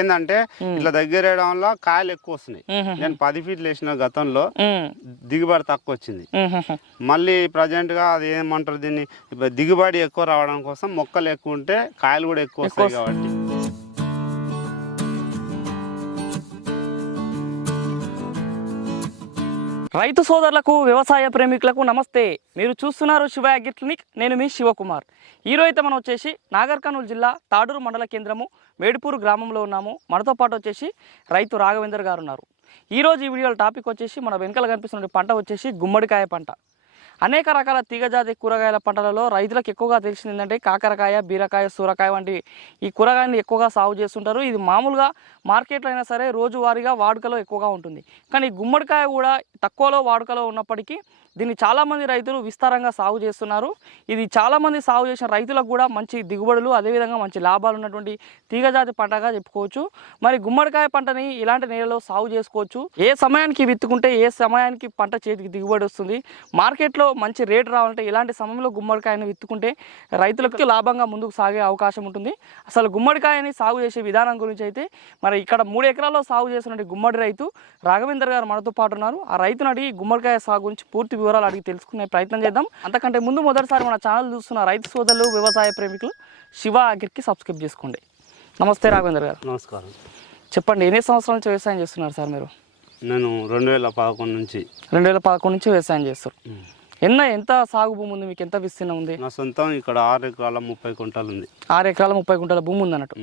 ఏంటంటే ఇట్లా దగ్గర వేయడం వల్ల కాయలు ఎక్కువ వస్తున్నాయి. నేను పది ఫీట్లు వేసిన గతంలో దిగుబడి తక్కువ వచ్చింది మళ్ళీ ప్రజెంట్గా అది ఏమంటారు దీన్ని? దిగుబడి ఎక్కువ రావడం కోసం మొక్కలు ఎక్కువ ఉంటే కాయలు కూడా ఎక్కువ వస్తాయి కాబట్టి. రైతు సోదరులకు వ్యవసాయ ప్రేమికులకు నమస్తే. మీరు చూస్తున్నారు శివ అగ్రిక్లినిక్ నేను మీ శివకుమార్. ఈరోజు అయితే మనం వచ్చేసి నాగర్ కర్నూలు జిల్లా తాడూరు మండల కేంద్రము మేడుపూరు గ్రామంలో ఉన్నాము. మనతో పాటు వచ్చేసి రైతు రాఘవేందర్ గారు ఉన్నారు. ఈరోజు ఈ వీడియోలో టాపిక్ వచ్చేసి మన వెనకాల కనిపిస్తున్న పంట వచ్చేసి గుమ్మడికాయ పంట. అనేక రకాల తీగజాతి కూరగాయల పంటలలో రైతులకు ఎక్కువగా తెలిసింది ఏంటంటే కాకరకాయ బీరకాయ సూరకాయ వంటి ఈ కూరగాయలను ఎక్కువగా సాగు చేస్తుంటారు. ఇది మామూలుగా మార్కెట్లో అయినా సరే రోజువారీగా వాడుకలో ఎక్కువగా ఉంటుంది. కానీ గుమ్మడికాయ కూడా తక్కువలో వాడుకలో ఉన్నప్పటికీ దీన్ని చాలామంది రైతులు విస్తారంగా సాగు చేస్తున్నారు. ఇది చాలామంది సాగు చేసిన రైతులకు కూడా మంచి దిగుబడులు అదేవిధంగా మంచి లాభాలు ఉన్నటువంటి తీగజాతి పంటగా చెప్పుకోవచ్చు. మరి గుమ్మడికాయ పంటని ఇలాంటి నేలలో సాగు చేసుకోవచ్చు. ఏ సమయానికి విత్తుకుంటే ఏ సమయానికి పంట చేతికి దిగుబడి వస్తుంది మార్కెట్లో మంచి రేటు రావాలంటే ఇలాంటి సమయంలో గుమ్మడికాయను విత్తుకుంటే రైతులకు లాభంగా ముందుకు సాగే అవకాశం ఉంటుంది. అసలు గుమ్మడికాయని సాగు చేసే విధానం గురించి అయితే మరి ఇక్కడ మూడు ఎకరాల్లో సాగు చేసినటువంటి గుమ్మడి రైతు రాఘవేందర్ గారు మనతో పాటు ఉన్నారు. ఆ రైతును అడిగి గుమ్మడికాయ సాగు గురించి పూర్తి వివరాలు అడిగి తెలుసుకునే ప్రయత్నం చేద్దాం. అంతకంటే ముందు మొదటిసారి మన ఛానల్ చూస్తున్న రైతు సోదరులు వ్యవసాయ ప్రేమికులు శివ అగ్రికి సబ్స్క్రైబ్ చేసుకోండి. నమస్తే రాఘవేందర్ గారు. నమస్కారం. చెప్పండి ఎన్ని సంవత్సరాల నుంచి వ్యవసాయం చేస్తున్నారు సార్ మీరు? నేను రెండు వేల పదకొండు నుంచి. రెండు వేల పదకొండు నుంచి వ్యవసాయం చేస్తారు. ఎన్న ఎంత సాగు భూమి ఉంది? మీకు ఎంత విస్తీర్ణం ఉంది? నా సొంతం ఇక్కడ ఆరు ఎకరాల ముప్పై కుంటాలు ఉంది. ఆరు ఎకరాల ముప్పై గుంటల భూమి ఉంది అన్నట్టు.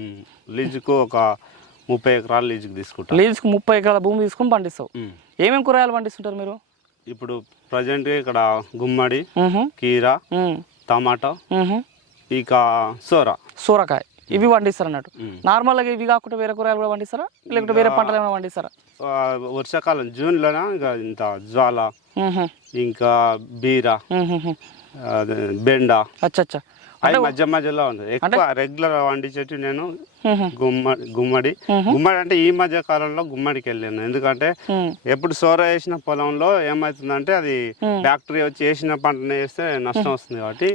లీజుకు ఒక ముప్పై ఎకరాలు లీజుకు తీసుకుంటా. లీజుకు ముప్పై ఎకరాల భూమి తీసుకొని పండిస్తావు. ఏమేమి కూరగాయలు పండిస్తుంటారు మీరు? ఇప్పుడు ప్రజెంట్ ఇక్కడ గుమ్మడి కీర టమాటా. ఇక సోర. సూరకాయ. ఇవి పండిస్తారు అన్నట్టు. నార్మల్గా ఇవి కాకుండా వేరే కూరగాయలు కూడా పండిస్తారా లేకుంటే వేరే పంటలు ఏమైనా పండిస్తారా వర్షాకాలం జూన్లోన? ఇక ఇంత జ్వాల ఇంకా బీర బెండ. అచ్చా అచ్చా అవి మధ్య మధ్యలో ఉంటుంది ఎక్కువ రెగ్యులర్ వండించేటి నేను గుమ్మడి. గుమ్మడి. గుమ్మడి అంటే ఈ మధ్య కాలంలో గుమ్మడికి వెళ్ళాను ఎందుకంటే ఎప్పుడు సోర వేసిన పొలంలో ఏమవుతుందంటే అది. ఫ్యాక్టరీ వచ్చి వేసిన పంటను వేస్తే నష్టం వస్తుంది కాబట్టి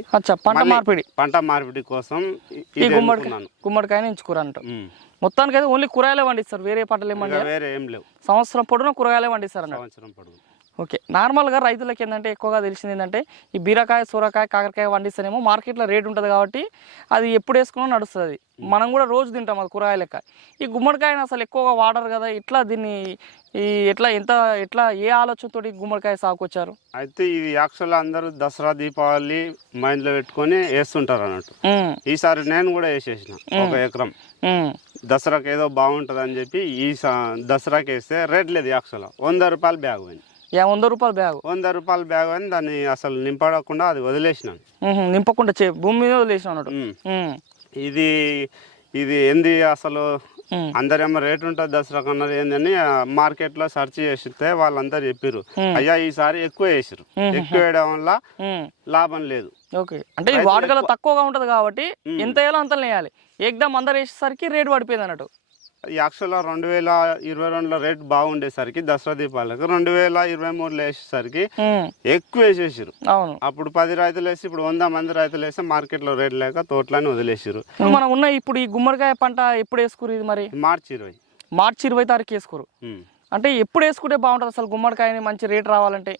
పంట మార్పిడి. పంట మార్పిడి కోసం గుమ్మడికాయ ఎన్నుకున్నాను గుమ్మడికాయని ఎంచుకోరు అన్నట్టు ఉమ్. మొత్తానికి అయితే ఓన్లీ కూరగాయలే పండిస్తారు వేరే పంటలు ఏం ఇంకా పండిస్తారు వేరే ఏం లేవు. సంవత్సరం పొడున కూరగాయలే పండిస్తారు సంవత్సరం పొడుగు. ఓకే. నార్మల్గా రైతులకి ఏంటంటే ఎక్కువగా తెలిసింది ఏంటంటే ఈ బీరకాయ సూరకాయ కాకరకాయ పండిస్తేనేమో మార్కెట్లో రేట్ ఉంటుంది కాబట్టి అది ఎప్పుడు వేసుకున్నా నడుస్తుంది. మనం కూడా రోజు తింటాం అది కూరగాయ లెక్క. ఈ గుమ్మడికాయని అసలు ఎక్కువగా వాడరు కదా ఇట్లా దీన్ని ఈ ఎట్లా ఎంత ఎట్లా ఏ ఆలోచనతోటి గుమ్మడికాయ సాగుకొచ్చారు? అయితే ఇది యాక్చువల్ అందరూ దసరా దీపావళి మైండ్లో పెట్టుకొని వేస్తుంటారు అన్నట్టు. ఈసారి నేను కూడా వేసేసిన ఒక ఎకరం. దసరాకి ఏదో బాగుంటుంది అని చెప్పి ఈ దసరాకి వేస్తే రేట్ లేదు యాక్చువల్ వంద రూపాయలు బ్యాగ్ పోయింది. వంద రూపాయలు బ్యాగు. వంద రూపాయల బ్యాగ్ అని దాన్ని అసలు నింపడకుండా అది వదిలేసినాను. నింపకుండా చే భూమి మీద వదిలేసిన అన్నట్టు. ఇది ఇది ఏంది అసలు? అందరేమో రేట్ ఉంటుంది దసరా కన్నారు ఏందని ఆ, మార్కెట్లో సెర్చ్ చేస్తే వాళ్ళందరూ చెప్పారు. అయ్యా ఈసారి ఎక్కువ వేసారు. ఎక్కువ వేయడం వల్ల. లాభం లేదు. ఓకే. అంటే వాడుకలో తక్కువగా ఉంటుంది కాబట్టి ఎంత వేయాలో అంత వేయాలి. ఏకదమ్ అందరు వేసేసరికి రేటు పడిపోయింది అన్నట్టు. యాక్చువల్గా రెండు వేల ఇరవై రెండులో రేట్ బాగుండేసరికి దసరా దీపాలకు రెండు వేల ఇరవై మూడులో వేసేసరికి ఎక్కువ వేసేసారు అవును. అప్పుడు పది రైతులు వేసి ఇప్పుడు వంద మంది రైతులు వేస్తే మార్కెట్లో రేట్ లేక తోటలని వదిలేసారు మనం ఉన్న ఇప్పుడు ఈ గుమ్మడికాయ పంట ఎప్పుడు వేసుకోరు ఇది మరి? మార్చి ఇరవై. మార్చి ఇరవై తారీఖు వేసుకోరు. అంటే ఎప్పుడు వేసుకుంటే బాగుంటుంది అసలు గుమ్మడికాయని మంచి రేట్ రావాలంటే?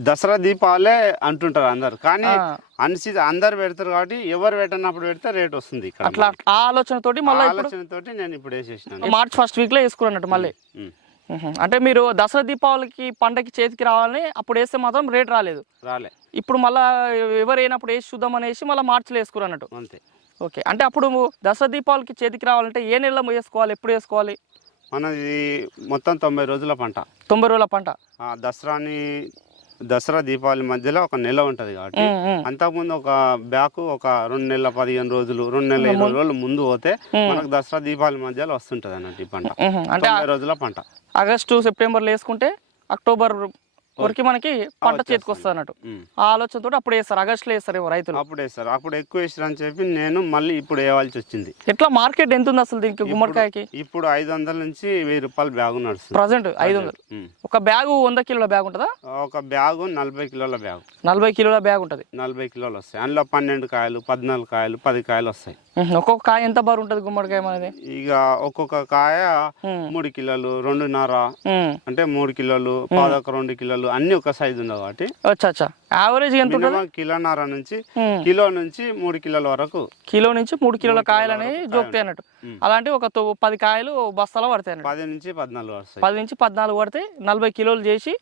దసరా దీపావళే అంటుంటారు అందరు. కానీ ఆ. అన్సి అందరు పెడతారు కాబట్టి ఎవరు పెట్టినప్పుడు పెడితే రేట్ వస్తుంది ఇక్కడ అట్లా ఆ ఆలోచనతోటి మళ్ళీ ఆలోచనతోటి నేను ఇప్పుడు వేసేసినాను. మార్చ్ ఫస్ట్ వీక్లో వేసుకురు అన్నట్టు మళ్ళీ. అంటే మీరు దసరా దీపావళికి పంటకి చేతికి రావాలని అప్పుడు వేస్తే మాత్రం రేట్ రాలేదు. రాలే. ఇప్పుడు మళ్ళీ ఎవరు అయినప్పుడు వేసి చూద్దాం అనేసి మళ్ళీ మార్చిలో వేసుకురు అన్నట్టు. అంతే. ఓకే. అంటే అప్పుడు దసరా దీపావళికి చేతికి రావాలంటే ఏ నెలలో వేసుకోవాలి ఎప్పుడు వేసుకోవాలి? మనది మొత్తం తొంభై రోజుల పంట. తొంభై రోజుల పంట. ఆ దసరాని దసరా దీపావళి మధ్యలో ఒక నెల ఉంటది కాబట్టి. అంతకుముందు ఒక బ్యాక్ ఒక రెండు నెలల పదిహేను రోజులు రెండు నెలల ఇరవై రోజులు ముందు పోతే మనకు దసరా దీపావళి మధ్యలో వస్తుంటది అన్నట్టు ఈ పంట. అంటే రోజుల పంట ఆగస్టు సెప్టెంబర్లో వేసుకుంటే అక్టోబర్ వరకు మనకి పంట చేతికి వస్తుంది అన్నట్టు ఉమ్. ఆ ఆలోచనతో అప్పుడు వేస్తారు ఆగస్టులో వేస్తారు రైతులు. అప్పుడు వేస్తారు. అప్పుడు ఎక్కువ వేసారు అని చెప్పి నేను మళ్ళీ ఇప్పుడు వేయవలసి వచ్చింది. ఎట్లా మార్కెట్ ఎంత ఉంది అసలు దీనికి గుమ్మడికాయకి? ఇప్పుడు ఐదు వందల నుంచి వెయ్యి రూపాయలు బ్యాగు నడుస్తుంది. ప్రజెంట్ ఐదు వందలు. ఒక బ్యాగు వంద కిలోల బ్యాగ్ ఉంటుందా? ఒక బ్యాగు నలభై కిలోల బ్యాగు. నలభై కిలోల బ్యాగ్ ఉంటుంది. నలభై కిలోలు వస్తాయి. అందులో పన్నెండు కాయలు పద్నాలుగు కాయలు పది కాయలు వస్తాయి. ఒక్కొక్క కాయ ఎంత బరువు ఉంటుంది గుమ్మడికాయ మనది ఇక ఒక్కొక్క కాయ. మూడు కిలోలు రెండున్నర. అంటే మూడు కిలోలు పాదొక రెండు కిలోలు అన్ని ఒక సైజు ఉండవు కాబట్టి యావరేజ్ ఎంత కిలోన్నర నుంచి. కిలో నుంచి మూడు కిలోల వరకు కిలో నుంచి మూడు కిలోల కాయలు అనేవి జోక్తాయి అన్నట్టు. అలాంటి ఒక పది కాయలు బస్తాలో పడతాయి పది నుంచి పద్నాలుగు పది నుంచి పద్నాలుగు పడితే నలభై కిలోలు చేసి.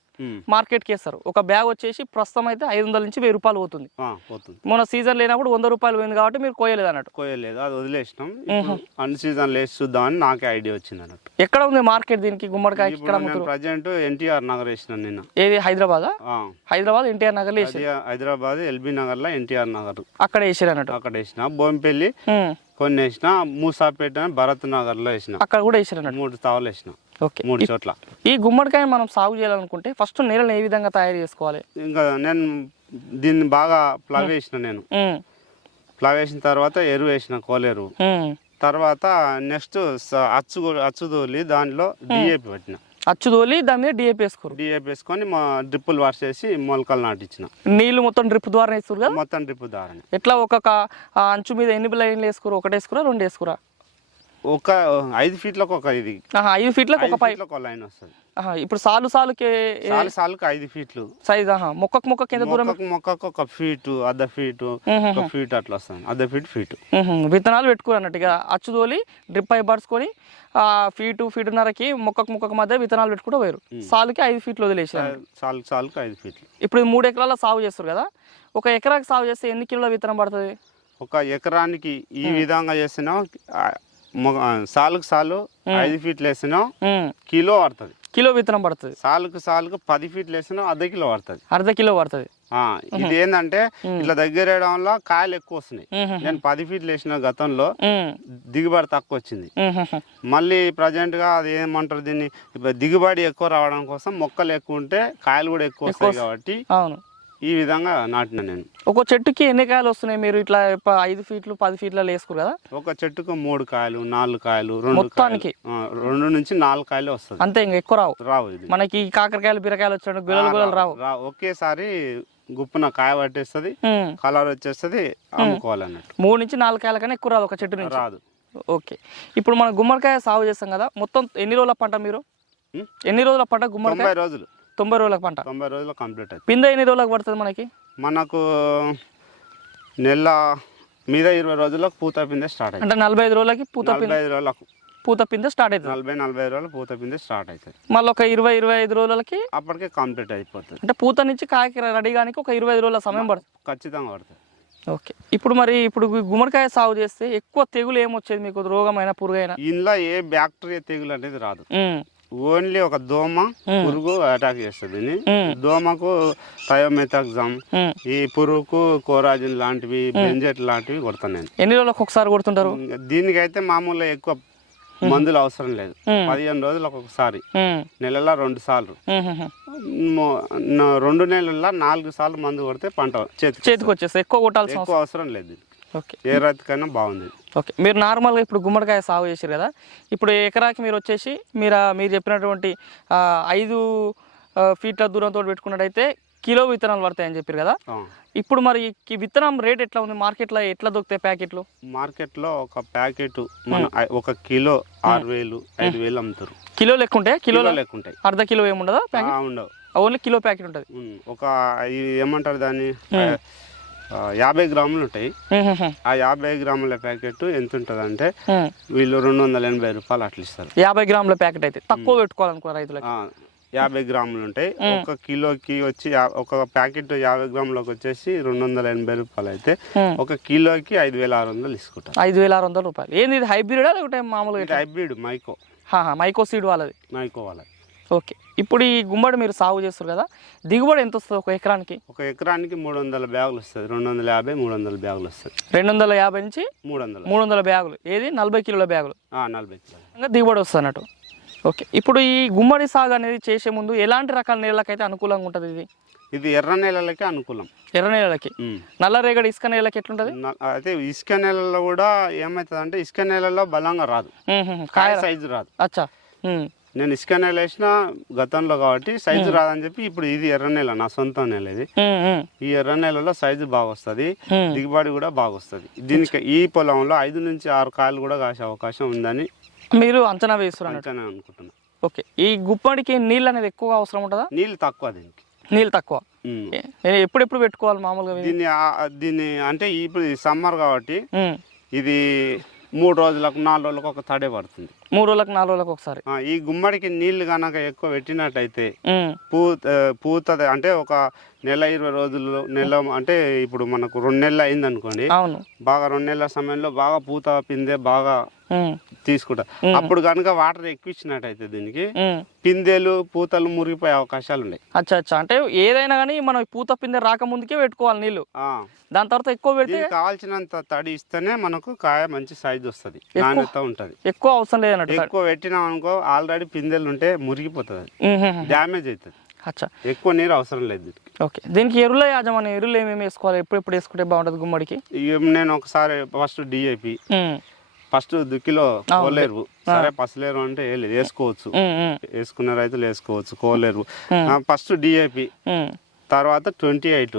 మార్కెట్కి వేస్తారు. ఒక బ్యాగ్ వచ్చేసి ప్రస్తుతం అయితే ఐదు వందల నుంచి వెయ్యి రూపాయలు పోతుంది. మొన్న సీజన్ లేనప్పుడు వంద రూపాయలు పోయింది కాబట్టి మీరు కోయలేదు అన్నట్టు. కోయలేదు అది వదిలేసినాం. అన్ని సీజన్ లేసి చూద్దామని నాకే ఐడియా వచ్చింది అన్నట్టు. ఎక్కడ ఉంది మార్కెట్ దీనికి గుమ్మడికాయ ఇక్కడ ప్రజెంట్ ఎన్టీఆర్ నగర్ వేసినాను నిన్న. ఏది హైదరాబాదా? ఆ, హైదరాబాద్ ఎన్టీఆర్ అది హైదరాబాద్ ఎల్బీ నగర్లో ఎన్టీఆర్ నగర్. అక్కడ వేసారు అన్నట్టు. అక్కడ వేసిన. బొంపెల్లి. కొన్ని వేసిన. మూసాపేట అని భరత్ నగర్లో వేసిన. అక్కడ కూడా వేసారు మూడు తావలు వేసిన. ఓకే. మూడు చోట్ల. ఈ గుమ్మడికాయ మనం సాగు చేయాలనుకుంటే ఫస్ట్ నేలను ఏ విధంగా తయారు చేసుకోవాలి? ఇంకా నేను దీన్ని బాగా ప్లవ్ వేసిన నేను. ప్లవ్ వేసిన తర్వాత ఎరువు వేసిన కోలేరు. తర్వాత నెక్స్ట్ అచ్చు అచ్చు తోలి దానిలో డిఏపి పెట్టిన. అచ్చు తోలి దాని మీద డిఏపి వేసుకోరు. డిఏపి వేసుకొని మా డ్రిప్పులు వార్చేసి మొలకలు నాటించిన నీళ్ళు మొత్తం డ్రిప్ ద్వారా వేస్తారు కదా మొత్తం డ్రిప్ దారని ఎట్లా ఒక్కొక్క అంచు మీద ఎన్ని లైన్లు వేసుకోరు? ఒకటి వేసుకురా రెండు వేసుకురా ఒక ఐదు ఫీట్లకు ఒక ఇది. ఐదు ఫీట్లకు ఒక పైప్ ఒక లైన్ వస్తుంది. ఇప్పుడు సాలు సాలుకి సాలు సాలుకు ఐదు ఫీట్లు. సైజ్ ఆహా మొక్కకు మొక్కకి ఎంత దూరం? మొక్కకు ఒక ఫీటు అర్ధ ఫీటు. ఒక ఫీట్ అట్లా వస్తుంది. అర్ధ ఫీట్ ఫీటు. విత్తనాలు పెట్టుకోరు అన్నట్టు ఇక అచ్చు తోలి డ్రిప్ పైప్ పడుచుకొని ఆ ఫీటు ఫీటున్నరకి మొక్కకు మొక్కకు మధ్య విత్తనాలు పెట్టుకుంటూ పోయారు సాలుకి ఐదు ఫీట్లు వదిలేసారు సాలు సాలుకు ఐదు ఫీట్లు. ఇప్పుడు మూడు ఎకరాల సాగు చేస్తారు కదా. ఒక ఎకరాకి సాగు చేస్తే ఎన్ని కిలోల విత్తనం పడుతుంది? ఒక ఎకరానికి ఈ విధంగా చేసినాం సాలుకు సాలు ఐదు ఫీట్లు వేసినాం. కిలో పడుతుంది. కిలో విత్తనం పడుతుంది. సాలుకు సాలుకు పది ఫీట్లు వేసినాం అర్ధ కిలో పడుతుంది. అర్ధ కిలో పడుతుంది. ఇది ఏంటంటే ఇట్లా దగ్గర వేయడం వల్ల కాయలు ఎక్కువ వస్తున్నాయి. నేను పది ఫీట్లు వేసిన గతంలో. దిగుబడి తక్కువ వచ్చింది. మళ్ళీ ప్రజెంట్గా అది ఏమంటారు దీన్ని? దిగుబడి ఎక్కువ రావడం కోసం మొక్కలు ఎక్కువ ఉంటే కాయలు కూడా ఎక్కువ వస్తాయి కాబట్టి ఈ విధంగా నాటిన నేను. ఒక చెట్టుకి ఎన్ని కాయలు వస్తున్నాయి మీరు ఇట్లా ఐదు ఫీట్లు పది ఫీట్లలో వేసుకోరు కదా? ఒక చెట్టుకు మూడు కాయలు నాలుగు కాయలు రెండు మొత్తానికి? రెండు నుంచి నాలుగు కాయలు వస్తుంది. అంతే ఇంకా ఎక్కువ రావు. రావు ఇది. మనకి కాకరకాయలు బీరకాయలు వచ్చినట్టు గులలు గులలు రావు. రా ఒకేసారి గుప్పున కాయ పట్టేస్తుంది. కలర్ వచ్చేస్తుంది అమ్ముకోవాలన్నట్టు. మూడు నుంచి నాలుగు కాయల కన్నా ఎక్కువ రాదు ఒక చెట్టు నుంచి? రాదు. ఓకే. ఇప్పుడు మనం గుమ్మడికాయ సాగు చేస్తాం కదా మొత్తం ఎన్ని రోజుల పంట మీరు? ఎన్ని రోజుల పంట గుమ్మడికాయ? రోజులు. తొంభై రోజుల పంట? తొంభై రోజులు కంప్లీట్ అవుతుంది పిందె ఎన్ని రోజులకు పడుతుంది మనకి? మనకు నెల మీద ఇరవై రోజులకు పూత పిందే స్టార్ట్ అవుతుంది అంటే నలభై ఐదు రోజులకి పూత పిందె ఐదు రోజులకు పూత పిందె స్టార్ట్ అవుతుంది. నలభై నలభై ఐదు రోజులు పూత పిందే స్టార్ట్ అవుతుంది. మళ్ళీ ఒక ఇరవై ఇరవై ఐదు రోజులకి అప్పటికే కంప్లీట్ అయిపోతుంది. అంటే పూత నుంచి కాయకి రెడీ కానీ ఒక ఇరవై ఐదు రోజుల సమయం పడుతుంది. ఖచ్చితంగా పడుతుంది. ఓకే. ఇప్పుడు మరి ఇప్పుడు గుమ్మడికాయ సాగు చేస్తే ఎక్కువ తెగులు ఏమొచ్చేది మీకు? రోగమైన పురుగైనా ఇందులో ఏ బ్యాక్టీరియా తెగులు అనేది రాదు. ఓన్లీ ఒక దోమ పురుగు అటాక్ చేస్తుంది. దోమకు థయోమెథాక్సామ్. ఈ పురుగుకు కోరాజిన్ లాంటివి బెంజెట్ లాంటివి కొడతాను నేను. ఎన్ని రోజులకు ఒకసారి కొడుతుంటారు? దీనికైతే మామూలుగా ఎక్కువ మందులు అవసరం లేదు. పదిహేను రోజులకు ఒకసారి. ఉమ్, నెలలో రెండు సార్లు. రెండు నెలల్లో నాలుగు సార్లు మందు కొడితే పంట చేతికి చేతికి వచ్చేస్తే ఎక్కువ కొట్టాల్సిన ఎక్కువ అవసరం లేదు. ఏ రైతుకైనా బాగుంది. ఓకే. మీరు నార్మల్గా ఇప్పుడు గుమ్మడికాయ సాగు చేశారు కదా ఇప్పుడు ఎకరాకి మీరు వచ్చేసి మీరు మీరు చెప్పినటువంటి ఐదు ఫీట్ల దూరంతో పెట్టుకున్నట్టయితే కిలో విత్తనాలు పడతాయని చెప్పారు కదా. ఇప్పుడు మరి విత్తనం రేట్ ఎట్లా ఉంది? మార్కెట్లో ఎట్లా దొరుకుతాయి ప్యాకెట్లు? మార్కెట్లో ఒక ప్యాకెట్ మన ఒక కిలో ఆరు వేలు ఐదు వేలు అమ్ముతారు. కిలో లెక్క ఉంటాయి కిలో కిలో లెక్క ఉంటాయి. అర్ధ కిలో ఏముండదా ఉండవు. ఓన్లీ కిలో ప్యాకెట్ ఉంటుంది. ఒక ఏమంటారు దాన్ని? యాభై గ్రాములు ఉంటాయి. ఆ యాభై గ్రాముల ప్యాకెట్ ఎంత ఉంటుంది అంటే వీళ్ళు రెండు వందల ఎనభై రూపాయలు అట్లా ఇస్తారు. యాభై గ్రాముల ప్యాకెట్ అయితే తక్కువ పెట్టుకోవాలనుకో రైతులకి. యాభై గ్రాములు ఉంటాయి. ఒక కిలోకి వచ్చి ఒక ప్యాకెట్ యాభై గ్రాములకు వచ్చేసి రెండు వందల ఎనభై రూపాయలు అయితే. ఒక కిలోకి ఐదు వేల ఆరు వందలు తీసుకుంటారు. ఐదు వేల ఆరు వందల రూపాయలు. ఏంది ఇది హైబ్రిడా లేకుంటే మామూలుగా హైబ్రిడ్ మైకో. మైకో సీడ్ వాళ్ళది. మైకో వాళ్ళది. ఓకే. ఇప్పుడు ఈ గుమ్మడి మీరు సాగు చేస్తారు కదా దిగుబడి ఎంత వస్తుంది ఒక ఎకరానికి? ఒక ఎకరానికి మూడు వందల బ్యాగులు వస్తుంది. రెండు వందల యాభై మూడు వందల బ్యాగులు వస్తుంది. రెండు వందల యాభై నుంచి మూడు వందలు మూడు వందల బ్యాగులు. ఏది? నలభై కిలోల బ్యాగులు. నలభై కిలోలు. ఇంకా దిగుబడి వస్తుంది అన్నట్టు. ఓకే. ఇప్పుడు ఈ గుమ్మడి సాగు అనేది చేసే ముందు ఎలాంటి రకాల నేలకైతే అనుకూలంగా ఉంటుంది ఇది? ఇది ఎర్ర నేలలకే అనుకూలం. ఎర్ర నేలలకి. ఉమ్. నల్ల రేగడి ఇసుక నేలకి ఎట్లుంటుంది? అయితే ఇసుక నేలలో కూడా ఏమవుతుంది అంటే ఇసుక నేలలో బలంగా రాదు. కాయ సైజు రాదు. అచ్చా. నేను ఇసుక నెల వేసిన గతంలో కాబట్టి సైజు రాదని చెప్పి ఇప్పుడు ఇది ఎర్ర నెల నా సొంత నెల ఇది. ఈ ఎర్ర నెలలో సైజు బాగా వస్తుంది. దిగుబడి కూడా బాగా వస్తుంది దీనికి ఈ పొలంలో ఐదు నుంచి ఆరు కాయలు కూడా కాసే అవకాశం ఉందని మీరు అంచనా వేస్తున్నారు అంచనా అనుకుంటున్నా. ఓకే. ఈ గుప్పడికి నీళ్ళు అనేది ఎక్కువ అవసరం ఉంటుందా? నీళ్ళు తక్కువ దీనికి. నీళ్ళు తక్కువ. నేను ఎప్పుడెప్పుడు పెట్టుకోవాలి మామూలుగా? దీన్ని దీన్ని అంటే ఇప్పుడు సమ్మర్ కాబట్టి ఇది మూడు రోజులకు నాలుగు రోజులకు ఒక తడే పడుతుంది. మూడు రోజులకు నాలుగు రోజులకు ఒకసారి. ఆ, ఈ గుమ్మడికి నీళ్ళు కనుక ఎక్కువ పెట్టినట్టయితే ఉమ్, పూత పూత అంటే ఒక నెల ఇరవై రోజులు నెల అంటే ఇప్పుడు మనకు రెండు నెలలు అయింది అనుకోండి అవును. బాగా రెండు నెలల సమయంలో బాగా పూత పిందె బాగా తీసుకుంటా. అప్పుడు కనుక వాటర్ ఎక్కువ ఇచ్చినట్టయితే దీనికి. పిందెలు పూతలు మురిగిపోయే అవకాశాలు ఉన్నాయి. అచ్చా అచ్చా. అంటే ఏదైనా కానీ మనం పూత పిందె రాకముందుకే పెట్టుకోవాలి నీళ్ళు. ఆ, దాని తర్వాత ఎక్కువ పెడితే కావాల్సినంత తడి ఇస్తేనే మనకు కాయ మంచి సైజు వస్తుంది. నాణ్యత ఉంటది. ఎక్కువ అవసరం లేదన్నట్టు ఎక్కువ పెట్టినాం అనుకో ఆల్రెడీ పిందెలు ఉంటే మురిగిపోతుంది. డ్యామేజ్ అవుతుంది అచ్చా. ఎక్కువ నీరు అవసరం లేదు దీనికి. ఓకే. దీనికి ఎరువుల యాజమాన్యం ఎరువులు ఏమేమి వేసుకోవాలి? ఎప్పుడు ఎప్పుడు వేసుకుంటే బాగుంటుంది గుమ్మడికి? నేను ఒకసారి ఫస్ట్ డిఏపి ఉమ్, ఫస్ట్ దుక్కిలో కోలేరు. సరే పసలేరు అంటే వేసుకోవచ్చు. వేసుకున్న రైతులు వేసుకోవచ్చు కోలేరు. ఫస్ట్ డిఏపి తర్వాత ట్వంటీ ఎయిట్.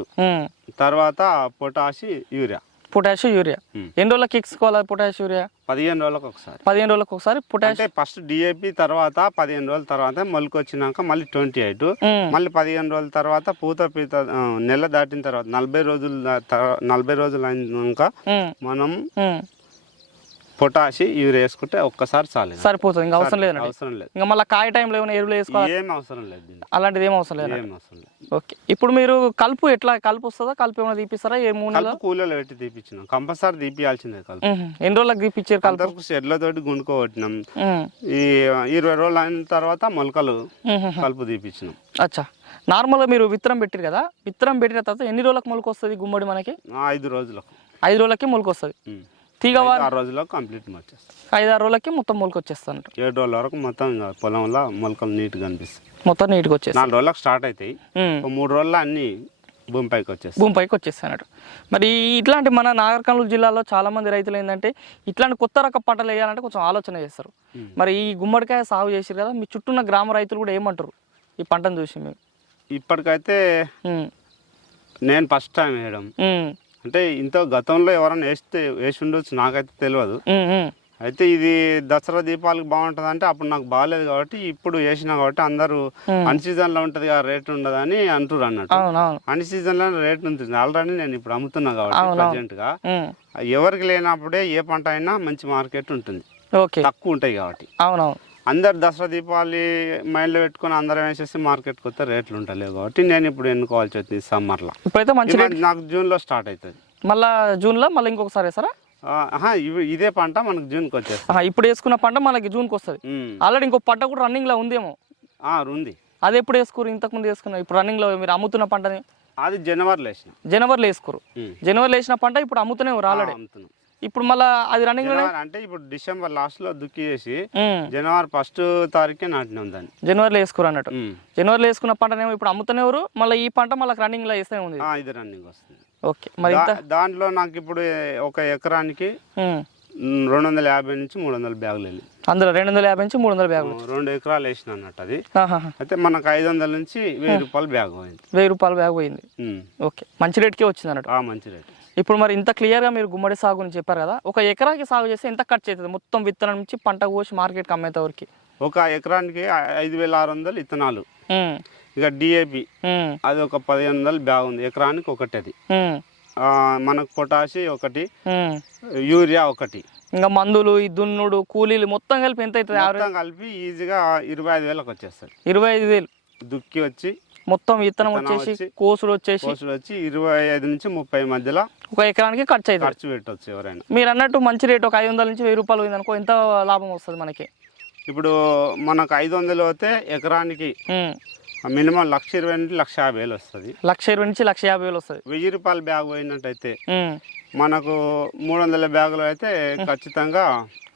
తర్వాత పొటాషి యూరియా. Potash urea. ఎన్ని రోజులకి ఎక్సుకోవాలి పొటాష్ యూరియా? పదిహేను రోజులకు ఒకసారి. పదిహేను రోజులకు ఒకసారి పొటాష్. ఫస్ట్ డిఏపి తర్వాత పదిహేను రోజుల తర్వాత మొలక వచ్చినాక మళ్ళీ ట్వంటీ ఎయిట్. మళ్ళీ పదిహేను రోజుల తర్వాత పూత పీత నెల దాటిన తర్వాత నలభై రోజుల నలభై రోజులు అయినాక మనం. పొటాషి యూరియా వేసుకుంటే ఒక్కసారి చాలు. సరిపోతుంది. ఇంకా అవసరం లేదండి. అవసరం లేదు. ఇంకా మళ్ళీ కాయ టైంలో ఏమైనా ఎరువులు వేసుకోవాలి? ఏం అవసరం లేదు. అలాంటిది ఏం అవసరం లేదు? ఏం అవసరం లేదు. ఓకే. ఇప్పుడు మీరు కలుపు ఎట్లా కలుపు వస్తుందా? కలుపు ఏమైనా తీపిస్తారా? ఏ మూడు నెలలు? కూలీలో పెట్టి తీపిచ్చినాం. కంపల్సరీ తీపియాల్సిందే కలుపు. ఎన్ని రోజులకు తీపిచ్చారు కలుపు? షెడ్లతోటి గుండుకోబట్టినాం ఈ ఇరవై రోజులు అయిన తర్వాత మొలకలు. కలుపు తీపిచ్చినాం. అచ్చా. నార్మల్గా మీరు విత్తనం పెట్టారు కదా? విత్తనం పెట్టిన తర్వాత ఎన్ని రోజులకు మొలక వస్తుంది గుమ్మడి మనకి? ఐదు రోజులకు. ఐదు రోజులకి మొలక వస్తుంది ఉమ్. తీగ ఆరు రోజులకు కంప్లీట్ వచ్చేస్తాం ఐదు ఆరు రోజులకి మొత్తం మొలక వచ్చేస్తాను ఏడు రోజుల వరకు మొత్తం పొలంలో మొలకలు నీట్గా కనిపిస్తాయి. మొత్తం నీట్గా వచ్చేస్తాయి. నాలుగు రోజులకు స్టార్ట్ అవుతాయి మూడు రోజుల్లో అన్ని భూమి పైకి వచ్చేస్తాయి. భూమి పైకి వచ్చేస్తానట్టు మరి ఇట్లాంటి మన నాగర్ కర్నూలు జిల్లాలో చాలా మంది రైతులు ఏంటంటే ఇట్లాంటి కొత్త రక పంటలు వేయాలంటే కొంచెం ఆలోచన చేస్తారు. మరి ఈ గుమ్మడికాయ సాగు చేసారు కదా మీ చుట్టూ ఉన్న గ్రామ రైతులు కూడా ఏమంటారు ఈ పంటను చూసి మేము ఇప్పటికైతే నేను ఫస్ట్ టైం వేయడం. అంటే ఇంత గతంలో ఎవరైనా వేస్తే వేసి ఉండొచ్చు నాకైతే తెలియదు. అయితే ఇది దసరా దీపాలకు బాగుంటుంది అంటే అప్పుడు నాకు బాగాలేదు కాబట్టి ఇప్పుడు వేసినా కాబట్టి అందరూ. అన్ సీజన్లో ఉంటది రేట్ ఉండదని అంటారు అన్నట్టు. అన్ సీజన్లో రేట్ ఉంటుంది. ఆల్రెడీ నేను ఇప్పుడు అమ్ముతున్నా కాబట్టి ప్రజెంట్గా ఎవరికి లేనప్పుడే ఏ పంట అయినా మంచి మార్కెట్ ఉంటుంది. తక్కువ ఉంటాయి కాబట్టి. అవునవును. అందరు దసరా దీపావళి మైండ్లో పెట్టుకొని అందరం వేసేసి మార్కెట్కి వస్తే రేట్లు ఉంటలేవు కాబట్టి నేను ఇప్పుడు ఎన్నుకోవాల్సి వచ్చింది సమ్మర్లో. ఇప్పుడైతే మంచి రేట్ నాకు జూన్లో స్టార్ట్ అవుతుంది. మళ్ళా జూన్లో మళ్ళీ ఇంకొకసారి ఇవి ఇదే పంట మనకు జూన్కి వచ్చేస్తుంది. ఇప్పుడు వేసుకున్న పంట మనకి జూన్కి వస్తుంది. ఆల్రెడీ ఇంకో పంట కూడా రన్నింగ్లో ఉందేమో. ఆ, ఉంది. అది ఎప్పుడు వేసుకోరు? ఇంతకుముందు వేసుకున్నారు. ఇప్పుడు రన్నింగ్లో మీరు అమ్ముతున్న పంటని అది జనవరిలో వేసిన. జనవరిలో వేసుకోరు. జనవరిలో వేసిన పంట ఇప్పుడు అమ్ముతూనే అమ్ముతున్నాం. ఇప్పుడు మళ్ళీ అది రన్నింగ్ అంటే ఇప్పుడు డిసెంబర్ లాస్ట్లో దుక్కి చేసి జనవరి ఫస్ట్ తారీఖే నాటినాం దాన్ని. జనవరిలో వేసుకోరు అన్నట్టు. జనవరిలో వేసుకున్న పంటనేమో ఇప్పుడు అమ్ముతూనే ఎవరు మళ్ళీ ఈ పంట మళ్ళీ రన్నింగ్లో వేస్తూనే ఉంది. ఆ, ఇది రన్నింగ్ వస్తుంది. ఓకే మరి దాంట్లో నాకు ఇప్పుడు ఒక ఎకరానికి రెండు వందల యాభై నుంచి మూడు వందల బ్యాగులు వెళ్ళి అందులో రెండు వందల యాభై నుంచి మూడు వందల బ్యాగులు రెండు ఎకరాలు వేసిన అన్నట్టు అది. అయితే మనకు ఐదు వందల నుంచి వెయ్యి రూపాయలు బ్యాగ్ పోయింది. వెయ్యి రూపాయల బ్యాగ్ పోయింది. ఓకే మంచి రేట్కే వచ్చింది అన్నట్టు. మంచి రేట్ ఇప్పుడు మరి ఇంత క్లియర్గా మీరు గుమ్మడి సాగు గురించి చెప్పారు కదా ఒక ఎకరాకి సాగు చేస్తే ఎంత ఖర్చు అవుతుంది మొత్తం విత్తనం నుంచి పంట కోసి మార్కెట్కి అమ్మేంత వరకు? ఒక ఎకరానికి ఐదు వేల ఆరు వందలు ఇత్తనాలు. ఉమ్. ఇక డిఏపి. అది ఒక పదిహేను వందలు బ్యాగ్ ఉంది ఎకరానికి ఒకటి అది మనకు పొటాషి ఒకటి. యూరియా ఒకటి. ఇంకా మందులు ఈ దున్నుడు కూలీలు మొత్తం కలిపి ఎంత అవుతుంది కలిపి ఈజీగా ఇరవై ఐదు వేలకు వచ్చేస్తుంది. ఇరవై ఐదు వేలు. దుక్కి వచ్చి మొత్తం విత్తనం వచ్చేసి వచ్చి, కోసులు వచ్చేసి కోసులు వచ్చి ఇరవై ఐదు నుంచి ముప్పై మధ్యలో ఒక ఎకరానికి ఖర్చు అవుతుంది. ఖర్చు పెట్టవచ్చు ఎవరైనా. మీరు అన్నట్టు మంచి రేట్ ఒక ఐదు వందల నుంచి వెయ్యి రూపాయలు పోయింది అనుకో ఎంత లాభం వస్తుంది మనకి? ఇప్పుడు మనకు ఐదు వందలు అయితే ఎకరానికి. మినిమం లక్ష ఇరవై నుంచి లక్ష యాభై వేలు వస్తుంది. లక్ష ఇరవై నుంచి లక్ష యాభై వేలు వస్తుంది. వెయ్యి రూపాయల బ్యాగ్ పోయినట్టయితే. మనకు మూడు వందల బ్యాగులు అయితే ఖచ్చితంగా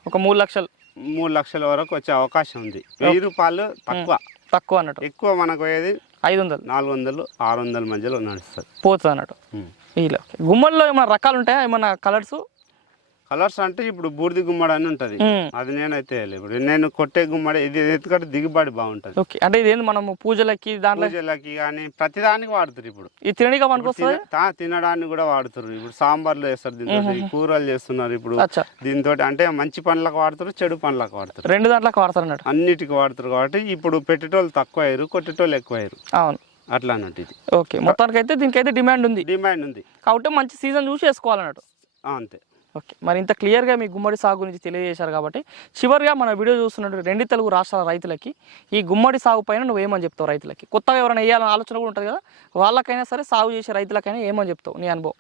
ఒక మూడు లక్షలు. మూడు లక్షల వరకు వచ్చే అవకాశం ఉంది. వెయ్యి రూపాయలు తక్కువ. తక్కువ అన్నట్టు. ఎక్కువ మనకు పోయేది ఐదు వందలు నాలుగు వందలు ఆరు వందల మధ్యలో నడుస్తుంది. పోతుంది అన్నట్టు ఇలా గుమ్మల్లో ఏమైనా రకాలు ఉంటాయా ఏమైనా కలర్స్? కలర్స్ అంటే ఇప్పుడు బూడిది గుమ్మడి అని ఉంటది. అది నేనైతే. ఇప్పుడు నేను కొట్టే గుమ్మడి ఇది ఎందుకంటే దిగుబడి బాగుంటది. ఓకే. అంటే ఇదేంది మనము పూజలకి దాంట్లో? పూజలకి కానీ ప్రతిదానికి వాడుతారు ఇప్పుడు. ఇది తినడిగా మనకు తినడానికి కూడా వాడుతారు. ఇప్పుడు సాంబార్లు వేస్తారు దీంతో. కూరలు చేస్తున్నారు ఇప్పుడు. దీంతో అంటే మంచి పండ్లకు వాడతారు చెడు పండ్లకు వాడతారు. రెండు దాంట్లోకి వాడతారు అన్నట్టు. అన్నిటికి వాడతారు కాబట్టి ఇప్పుడు పెట్టేటోళ్ళు తక్కువ అయ్యారు కొట్టేటోళ్ళు ఎక్కువ అయ్యారు. అవును. అట్లా అన్నట్టు ఇది. ఓకే. మొత్తానికి అయితే దీనికైతే డిమాండ్ ఉంది. డిమాండ్ ఉంది. కాబట్టి మంచి సీజన్ చూసి వేసుకోవాలన్నట్టు. అంతే. ఓకే. మరి ఇంత క్లియర్గా మీ గుమ్మడి సాగు గురించి తెలియజేశారు కాబట్టి చివరిగా మన వీడియో చూస్తున్నట్టు రెండు తెలుగు రాష్ట్రాల రైతులకి ఈ గుమ్మడి సాగు పైన నువ్వు ఏమని చెప్తావు రైతులకి? కొత్తగా ఎవరైనా వేయాలని ఆలోచన కూడా ఉంటుంది కదా? వాళ్ళకైనా సరే సాగు చేసే రైతులకైనా ఏమని చెప్తావు నీ అనుభవం?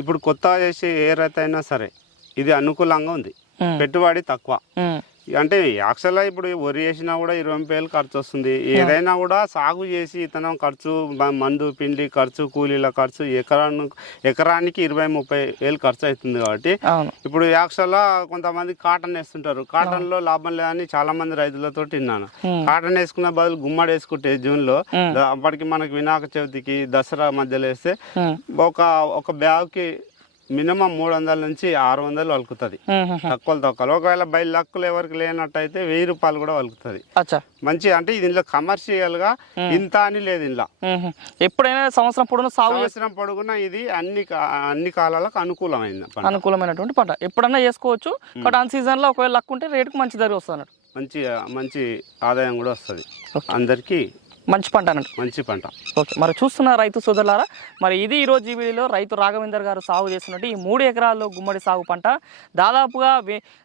ఇప్పుడు కొత్తగా చేసే ఏ రైతు అయినా సరే ఇది అనుకూలంగా ఉంది. పెట్టుబడి తక్కువ. అంటే యాక్చువల్గా ఇప్పుడు వరి వేసినా కూడా ఇరవై ముప్పై వేలు ఖర్చు వస్తుంది. ఏదైనా కూడా సాగు చేసి ఇతనం ఖర్చు మందు పిండి ఖర్చు కూలీల ఖర్చు ఎకరాను ఎకరానికి ఇరవై ముప్పై వేలు ఖర్చు అవుతుంది కాబట్టి ఇప్పుడు యాక్చువల్గా కొంతమంది కాటన్ వేస్తుంటారు. కాటన్లో లాభం లేదని చాలా మంది రైతులతో విన్నాను. కాటన్ వేసుకున్న బదులు గుమ్మడి వేసుకుంటే జూన్లో అప్పటికి మనకి వినాయక చవితికి దసరా మధ్యలో వేస్తే. ఒక ఒక బ్యాగ్కి మినిమం మూడు వందల నుంచి ఆరు వందలు వలుకుతుంది. తక్కువ తక్కువ ఒకవేళ బయలు లక్కులు ఎవరికి లేనట్టయితే వెయ్యి రూపాయలు కూడా వలుకుతుంది. మంచి అంటే దీనిలో కమర్షియల్గా ఇంత అని లేదు ఇంట్లో. ఎప్పుడైనా సంవత్సరం పొడవునా సాగు సంవత్సరం పొడుగున ఇది అన్ని అన్ని కాలాలకు అనుకూలమైంది పంట. అనుకూలమైనటువంటి పంట. ఎప్పుడన్నా చేసుకోవచ్చు బట్ అన్ సీజన్లో ఒకవేళ లక్ ఉంటే రేటుకు మంచి ధర వస్తుంది మంచి మంచి ఆదాయం కూడా వస్తుంది. అందరికీ మంచి పంట అన్నట్టు. మంచి పంట. ఓకే మరి చూస్తున్న రైతు సోదరులారా మరి ఇది ఈరోజు ఈ వీడియోలో రైతు రాఘవేందర్ గారు సాగు చేస్తున్నట్టు ఈ మూడు ఎకరాల్లో గుమ్మడి సాగు పంట. దాదాపుగా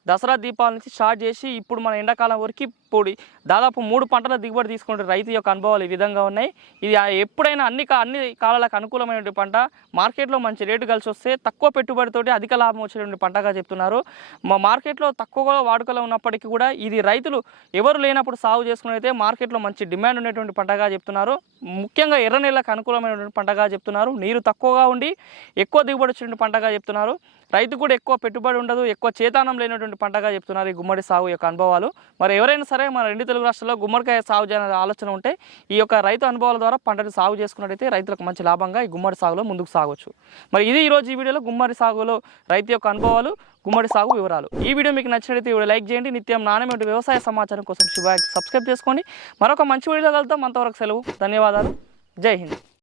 దసరా దీపాల నుంచి స్టార్ట్ చేసి ఇప్పుడు మన ఎండాకాలం వరకు ఇప్పుడు దాదాపు మూడు పంటల దిగుబడి తీసుకుంటే రైతు యొక్క అనుభవాలు ఈ విధంగా ఉన్నాయి. ఇది ఆ ఎప్పుడైనా అన్ని కా- అన్ని కాలాలకు అనుకూలమైన పంట. మార్కెట్లో మంచి రేటు కలిసి వస్తే తక్కువ పెట్టుబడితోటి అధిక లాభం వచ్చేటువంటి పంటగా చెప్తున్నారు. మా మార్కెట్లో తక్కువగా వాడుకలో ఉన్నప్పటికీ కూడా ఇది రైతులు ఎవరు లేనప్పుడు సాగు చేసుకునైతే మార్కెట్లో మంచి డిమాండ్ ఉన్నటువంటి పంటగా చెప్తున్నారు. ముఖ్యంగా ఎర్ర నేలకు అనుకూలమైనటువంటి పంటగా చెప్తున్నారు. నీరు తక్కువగా ఉండి ఎక్కువ దిగుబడి వచ్చేటువంటి పంటగా చెప్తున్నారు. రైతు కూడా ఎక్కువ పెట్టుబడి ఉండదు ఎక్కువ చేతానం లేనటువంటి పంటగా చెప్తున్నారు ఈ గుమ్మడి సాగు యొక్క అనుభవాలు. మరి ఎవరైనా సరే మన రెండు తెలుగు రాష్ట్రాల్లో గుమ్మడికాయ సాగు చేయాలనే ఆలోచన ఉంటే ఈ యొక్క రైతు అనుభవాల ద్వారా పంటను సాగు చేసుకున్నట్టయితే రైతులకు మంచి లాభంగా ఈ గుమ్మడి సాగులో ముందుకు సాగొచ్చు. మరి ఇది ఈరోజు ఈ వీడియోలో గుమ్మడి సాగులో రైతు యొక్క అనుభవాలు గుమ్మడి సాగు వివరాలు. ఈ వీడియో మీకు నచ్చినట్లయితే వీడియో లైక్ చేయండి. నిత్యం నాణ్యమైన వ్యవసాయ సమాచారం కోసం శుభాక్ సబ్స్క్రైబ్ చేసుకోండి మరొక మంచి వీడియోలో కలుద్దాం. అంతవరకు సెలవు. ధన్యవాదాలు. జై హింద్.